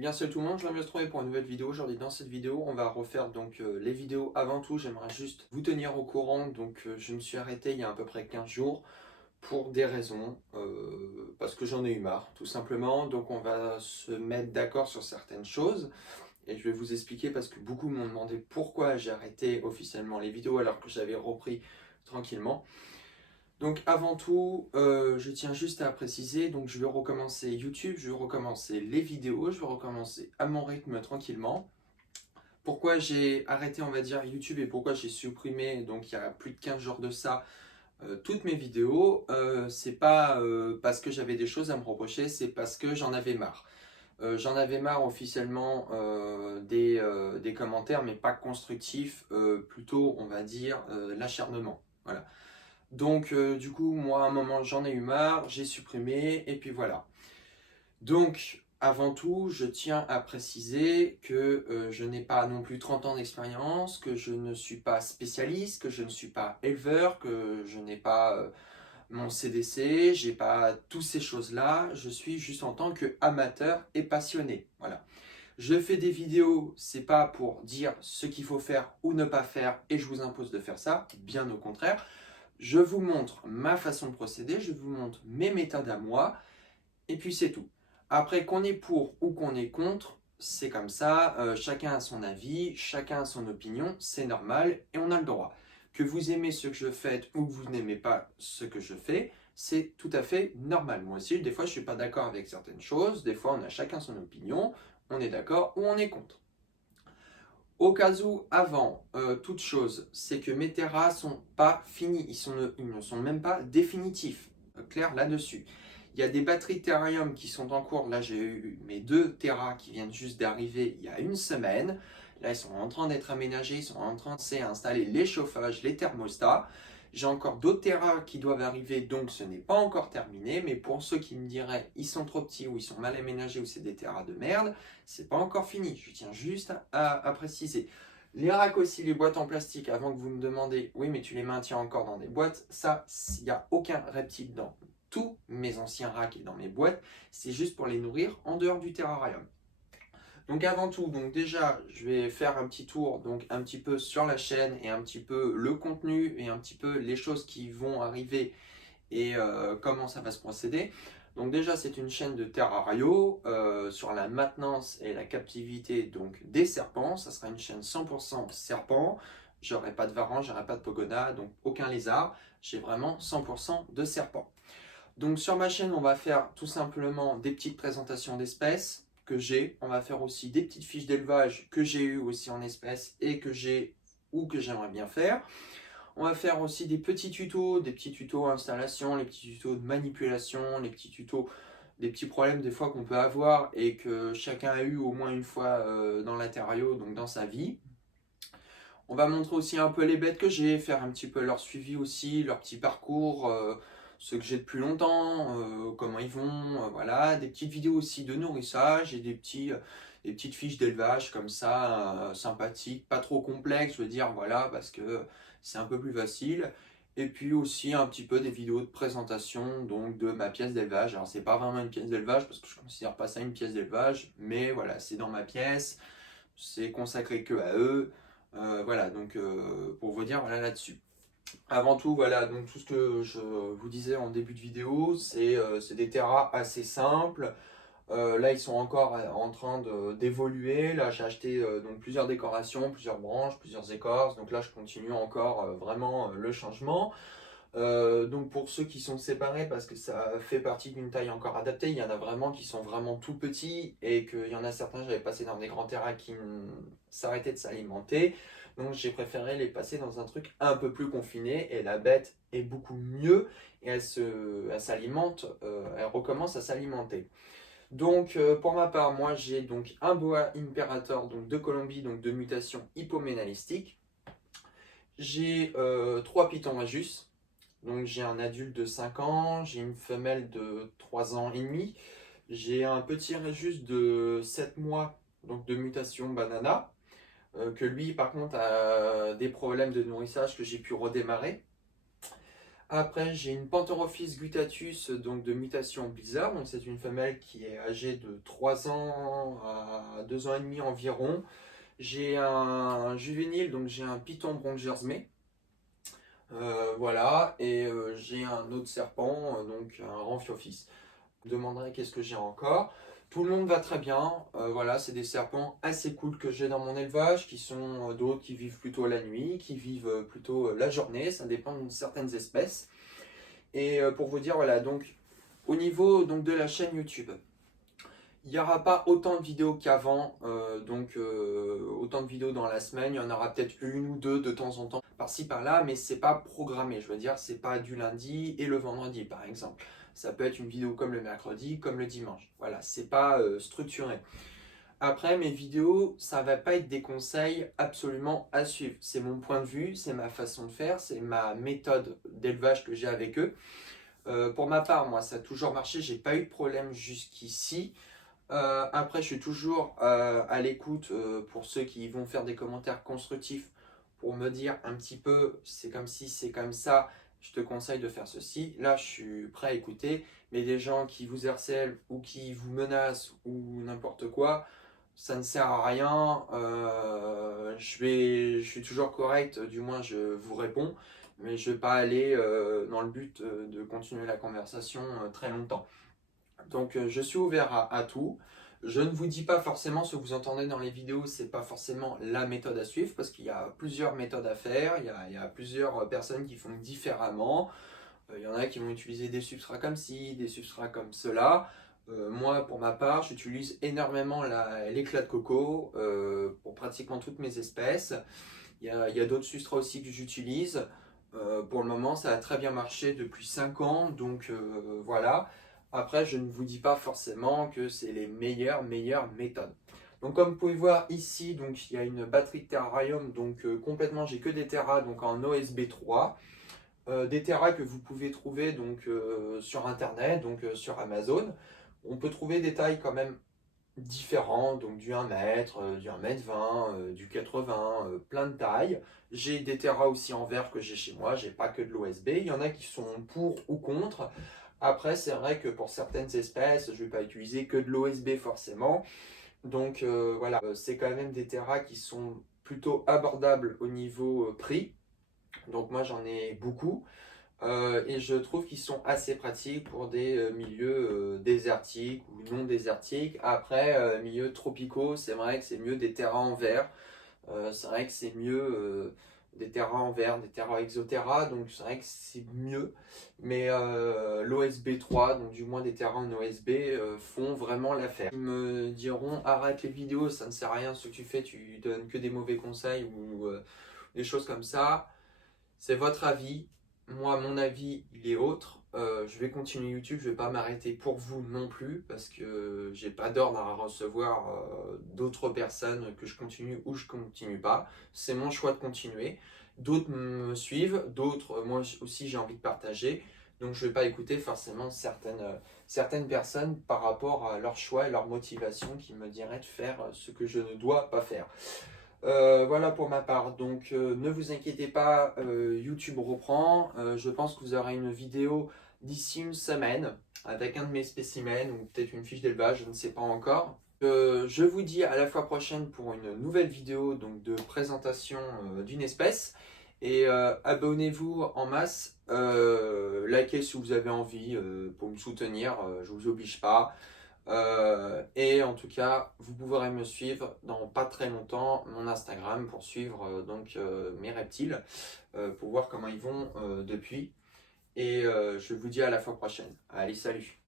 bien salut tout le monde, je viens de se retrouver pour une nouvelle vidéo. Aujourd'hui dans cette vidéo, on va refaire les vidéos. Avant tout, j'aimerais juste vous tenir au courant. Je me suis arrêté il y a à peu près 15 jours pour des raisons, parce que j'en ai eu marre, tout simplement. Donc on va se mettre d'accord sur certaines choses. Et je vais vous expliquer parce que beaucoup m'ont demandé pourquoi j'ai arrêté officiellement les vidéos alors que j'avais repris tranquillement. Donc avant tout, je tiens juste à préciser, donc je vais recommencer YouTube, je vais recommencer les vidéos, je vais recommencer à mon rythme tranquillement. Pourquoi j'ai arrêté, on va dire, YouTube et pourquoi j'ai supprimé, donc il y a plus de 15 jours de ça, toutes mes vidéos, c'est pas parce que j'avais des choses à me reprocher, c'est parce que j'en avais marre. J'en avais marre officiellement des commentaires, mais pas constructifs, plutôt, on va dire, l'acharnement. Voilà. Du coup, moi, à un moment, j'en ai eu marre, j'ai supprimé, et puis voilà. Donc, avant tout, je tiens à préciser que je n'ai pas non plus 30 ans d'expérience, que je ne suis pas spécialiste, que je ne suis pas éleveur, que je n'ai pas mon CDC, j'ai pas toutes ces choses-là. Je suis juste en tant qu'amateur et passionné. Voilà. Je fais des vidéos, c'est pas pour dire ce qu'il faut faire ou ne pas faire, et je vous impose de faire ça, bien au contraire. Je vous montre ma façon de procéder, je vous montre mes méthodes à moi, et puis c'est tout. Après, qu'on est pour ou qu'on est contre, c'est comme ça, chacun a son avis, chacun a son opinion, c'est normal, et on a le droit. Que vous aimez ce que je fais ou que vous n'aimez pas ce que je fais, c'est tout à fait normal. Moi aussi, des fois, je ne suis pas d'accord avec certaines choses, des fois, on a chacun son opinion, on est d'accord ou on est contre. Au cas où, avant toute chose, c'est que mes terras sont pas finis, ils ne sont même pas définitifs. Clair là-dessus. Il y a des batteries Therium qui sont en cours. Là, j'ai eu mes 2 terras qui viennent juste d'arriver il y a une semaine. Là, ils sont en train d'être aménagés, ils sont en train de s'installer les chauffages, les thermostats. J'ai encore d'autres terras qui doivent arriver, donc ce n'est pas encore terminé. Mais pour ceux qui me diraient ils sont trop petits ou ils sont mal aménagés ou c'est des terras de merde, c'est pas encore fini. Je tiens juste à préciser. Les racks aussi, les boîtes en plastique, avant que vous me demandez, oui, mais tu les maintiens encore dans des boîtes, ça, il n'y a aucun reptile dans tous mes anciens racks et dans mes boîtes, c'est juste pour les nourrir en dehors du terrarium. Donc avant tout, donc déjà, je vais faire un petit tour, donc un petit peu sur la chaîne et un petit peu le contenu et un petit peu les choses qui vont arriver et comment ça va se procéder. Donc déjà, c'est une chaîne de terrario sur la maintenance et la captivité donc des serpents. Ça sera une chaîne 100% serpent. J'aurai pas de varan, j'aurai pas de pogona, donc aucun lézard. J'ai vraiment 100% de serpents. Donc sur ma chaîne, on va faire tout simplement des petites présentations d'espèces que j'ai. On va faire aussi des petites fiches d'élevage que j'ai eues aussi en espèces et que j'ai ou que j'aimerais bien faire. On va faire aussi des petits tutos installation, les petits tutos de manipulation, les petits tutos, des petits problèmes des fois qu'on peut avoir et que chacun a eu au moins une fois dans l'intérieur, donc dans sa vie. On va montrer aussi un peu les bêtes que j'ai, faire un petit peu leur suivi aussi, leur petit parcours, ceux que j'ai depuis longtemps, comment ils vont, voilà. Des petites vidéos aussi de nourrissage et des petites fiches d'élevage comme ça, sympathiques, pas trop complexes, je veux dire, voilà, parce que c'est un peu plus facile. Et puis aussi un petit peu des vidéos de présentation donc de ma pièce d'élevage. Alors c'est pas vraiment une pièce d'élevage parce que je considère pas ça une pièce d'élevage, mais voilà, c'est dans ma pièce, c'est consacré que à eux. Voilà, pour vous dire voilà là-dessus. Avant tout, voilà, donc tout ce que je vous disais en début de vidéo, c'est des terras assez simples. Là, ils sont encore en train d'évoluer. Là, j'ai acheté donc plusieurs décorations, plusieurs branches, plusieurs écorces. Donc là, je continue encore vraiment le changement. Donc pour ceux qui sont séparés, parce que ça fait partie d'une taille encore adaptée, il y en a vraiment qui sont vraiment tout petits et qu'il y en a certains, j'avais passé dans des grands terrains qui s'arrêtaient de s'alimenter. Donc j'ai préféré les passer dans un truc un peu plus confiné et la bête est beaucoup mieux et elle s'alimente, elle recommence à s'alimenter. Donc pour ma part, moi j'ai donc un boa imperator donc de Colombie, donc de mutation hypoménalistique. J'ai 3 pitons Rajus. Donc j'ai un adulte de 5 ans, j'ai une femelle de 3 ans et demi, j'ai un petit Rhésus de 7 mois, donc de mutation banana, que lui par contre a des problèmes de nourrissage que j'ai pu redémarrer. Après, j'ai une Pantherophis guttatus, donc de mutation bizarre. Donc, c'est une femelle qui est âgée de 3 ans à 2 ans et demi environ. J'ai un juvénile, donc j'ai un python bronx-jersey. Voilà, et j'ai un autre serpent, donc un Ramphiophis. Vous me demanderez qu'est-ce que j'ai encore. Tout le monde va très bien. Voilà, c'est des serpents assez cool que j'ai dans mon élevage, qui sont d'autres qui vivent plutôt la nuit, qui vivent plutôt la journée. Ça dépend de certaines espèces. Et pour vous dire, voilà, donc au niveau donc, de la chaîne YouTube, il n'y aura pas autant de vidéos qu'avant, autant de vidéos dans la semaine. Il y en aura peut-être une ou deux de temps en temps, par-ci par-là, mais c'est pas programmé. Je veux dire, c'est pas du lundi et le vendredi, par exemple. Ça peut être une vidéo comme le mercredi, comme le dimanche. Voilà, c'est pas structuré. Après, mes vidéos, ça va pas être des conseils absolument à suivre. C'est mon point de vue, c'est ma façon de faire, c'est ma méthode d'élevage que j'ai avec eux. Pour ma part, moi, ça a toujours marché. J'ai pas eu de problème jusqu'ici. Après, je suis toujours à l'écoute pour ceux qui vont faire des commentaires constructifs pour me dire un petit peu c'est comme si, c'est comme ça, je te conseille de faire ceci. Là, je suis prêt à écouter, mais des gens qui vous harcèlent ou qui vous menacent ou n'importe quoi, ça ne sert à rien. Je suis toujours correct, du moins je vous réponds, mais je ne vais pas aller dans le but de continuer la conversation très longtemps. Donc je suis ouvert à tout. Je ne vous dis pas forcément ce que vous entendez dans les vidéos, c'est pas forcément la méthode à suivre parce qu'il y a plusieurs méthodes à faire, il y a plusieurs personnes qui font différemment. Il y en a qui vont utiliser des substrats comme ci, des substrats comme cela. Moi, pour ma part, j'utilise énormément l'éclat de coco pour pratiquement toutes mes espèces. Il y a d'autres substrats aussi que j'utilise. Pour le moment, ça a très bien marché depuis 5 ans, donc voilà. Après, je ne vous dis pas forcément que c'est les meilleures méthodes. Donc comme vous pouvez voir ici, donc il y a une batterie de terrarium, donc complètement, j'ai que des terras donc en OSB 3. Des terras que vous pouvez trouver donc sur internet, donc sur Amazon. On peut trouver des tailles quand même différents, donc du 1 mètre, du 1,20 m, du 80, plein de tailles. J'ai des terras aussi en verre que j'ai chez moi, j'ai pas que de l'OSB. Il y en a qui sont pour ou contre. Après, c'est vrai que pour certaines espèces, je vais pas utiliser que de l'OSB forcément. Donc voilà, c'est quand même des terras qui sont plutôt abordables au niveau prix. Donc moi j'en ai beaucoup. Et je trouve qu'ils sont assez pratiques pour des milieux désertiques ou non désertiques. Après, milieux tropicaux, c'est vrai que c'est mieux des terrains en verre. C'est vrai que c'est mieux des terrains en verre, des terrains exoterra, donc c'est vrai que c'est mieux. Mais l'OSB 3, donc du moins des terrains en OSB, font vraiment l'affaire. Ils me diront arrête les vidéos, ça ne sert à rien ce que tu fais, tu donnes que des mauvais conseils ou des choses comme ça. C'est votre avis. Moi, mon avis, il est autre. Je vais continuer YouTube, je vais pas m'arrêter pour vous non plus parce que j'ai pas d'ordre à recevoir d'autres personnes que je continue ou je continue pas. C'est mon choix de continuer. D'autres me suivent, d'autres, moi aussi j'ai envie de partager. Donc je vais pas écouter forcément certaines personnes par rapport à leur choix et leur motivation qui me diraient de faire ce que je ne dois pas faire. Voilà pour ma part, donc ne vous inquiétez pas, YouTube reprend. Je pense que vous aurez une vidéo d'ici une semaine avec un de mes spécimens ou peut-être une fiche d'élevage, je ne sais pas encore. Je vous dis à la fois prochaine pour une nouvelle vidéo donc, de présentation d'une espèce. Et abonnez-vous en masse, likez si vous avez envie pour me soutenir, je ne vous oblige pas. Et en tout cas, vous pourrez me suivre dans pas très longtemps mon Instagram pour suivre mes reptiles, pour voir comment ils vont depuis. Et je vous dis à la fois prochaine. Allez, salut!